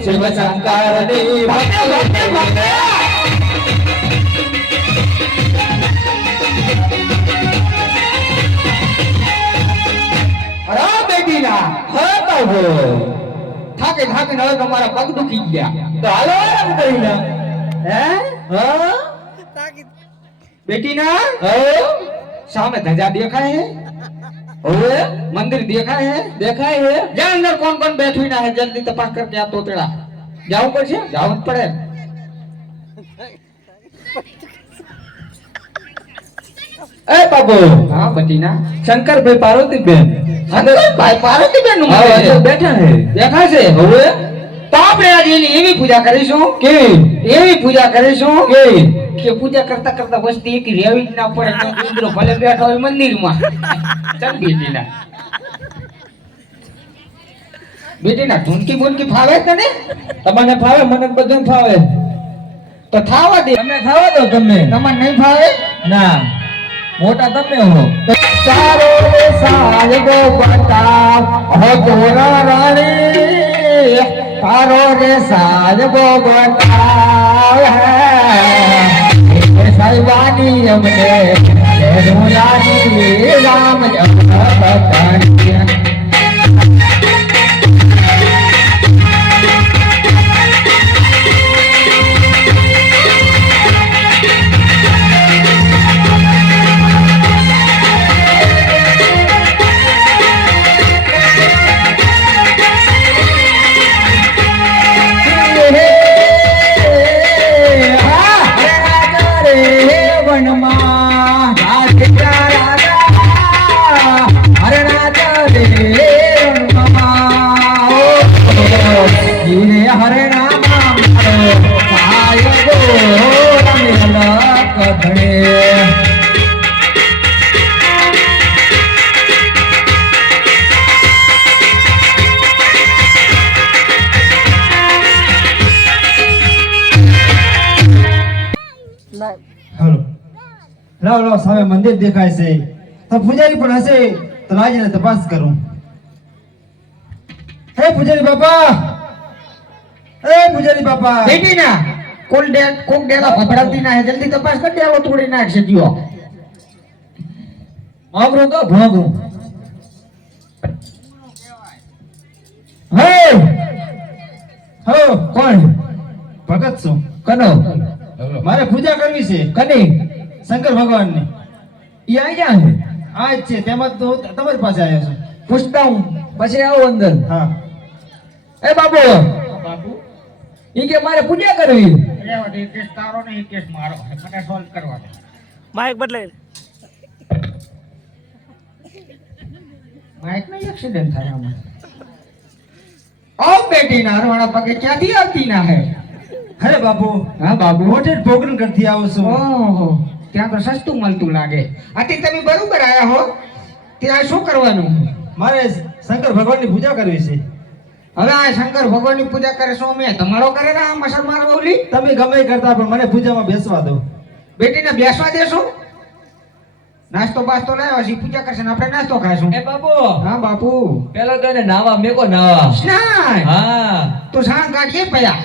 શિવ શંકરની ભક્તિ અરે બેટીના હા બાબુ થાકે થાકે હવે તમારા પગ દુખી ગયા તો હાલો આરામ કરી લે હે હા બેટીના સામે ધજા દેખાય है ओए मंदिर देखा है जा अंदर कौन कौन बैठी ना है जल्दी तपास करके आ तोतड़ा जाऊं पड़े जाऊं पड़े ए बाबू हां बटीना शंकर भाई पार्वती बेन अंदर भाई पार्वती बेन નું બેઠા છે દેખા છે હવે તો આપણે આજે એની એવી પૂજા કરીશું કે એવી પૂજા કરીશું કે પૂજા કરતા કરતા વસ્તી એક રેવી ના પડે તો ઇન્દ્ર ભલે બેઠો હોય મંદિરમાં ચલ બેટીના ઢૂંકી બોનકી ફાવે તને તમને ફાવે મને બધું ફાવે તો થાવા દે તમે ખાવા દો તમે તમને નહીં ફાવે ના મોટા તમે હો સારો સાલ ગો બતાવ હો તોરા રાણી તારો રે સાલ ગો બતાવ હે સૈવાની અમને મુલાની રામ જપના બતાણી લાવ લાવ સામે મંદિર દેખાય છે તો પૂજારી પણ હશે તો લાજીને તપાસ કરું હે પૂજારી બાપા બેટી ના કોક ડેલા ભભડાતી ના હે જલ્દી તપાસ કરી દે આવો તોડી નાખશે દિયો આગરો તો ભોગરો હે હો કોણ ભગત છું કનો મારે પૂજા કરવી છે કની શંકર ભગવાનની ઈ આઈ જા છે આ જ છે તેમાં તો તમારી પાસે આવ્યો છું પૂછતા હું પછી આવો અંદર હા એ બાબુ ઈ કે મારે પૂજા કરવી રેવા કેસ તારો ને કેસ મારો મને સોલ્વ કરવા દે માઈક બદલાઈ માઈક નો એક્સિડન્ટ થાય આમાં ઓ બેટી ના હરવાણા પગે ક્યાંથી આવતી ના હે અરે બાપુ હા બાબુ મોટે પ્રોગ્રામ કરતી આવો છું ઓહો ત્યાં તો સસ્તું મળતું લાગે આથી તમે બરોબર આયા હો ત્યાં શું કરવાનું મારે શંકર ભગવાનની પૂજા કરવી છે હવે આ શંકર ભગવાનની પૂજા કરે છો મેં તમારો કરે ને આ મસલ મારો ઓલી તમે ગમે કરતા પણ મને પૂજામાં બેસવા દો બેટીને બેસવા દેશો નાસ્તો બાસ્તો લાવ્યો છે પૂજા કરશે ને આપણે નાસ્તો ખાઈશું એ બાપુ હા બાપુ પેલો તો એને નાવા મેકો નાવા સ્નાન હા તો સ્નાન કાઢીએ પયા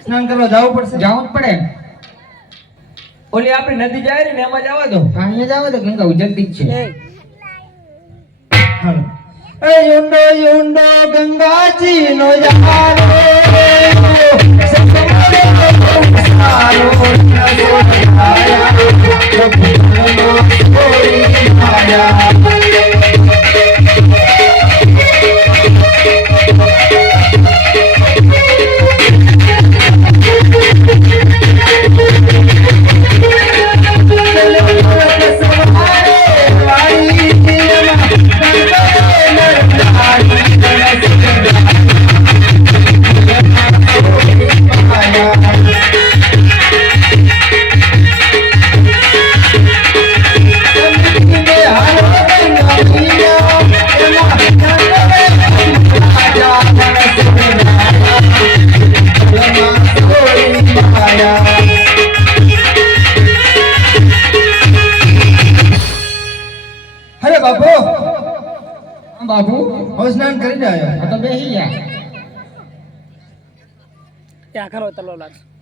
સ્નાન કરવા જવું પડશે જાવું જ પડે ઓલી આપણી નદી જાય ને એમાં જવા દો અહીંયા જાવ તો ગંગા ઉજળતી જ છે હાલો એ યુંડો યુંડો ગંગાજી નો યારો સસમરે સારો આયા પ્રભુનો કોઈ આયા બાબુ હવે સ્નાન કરીને આવ્યા આ તો બેહી ગયા ત્યાં ખરો તલો લાગશે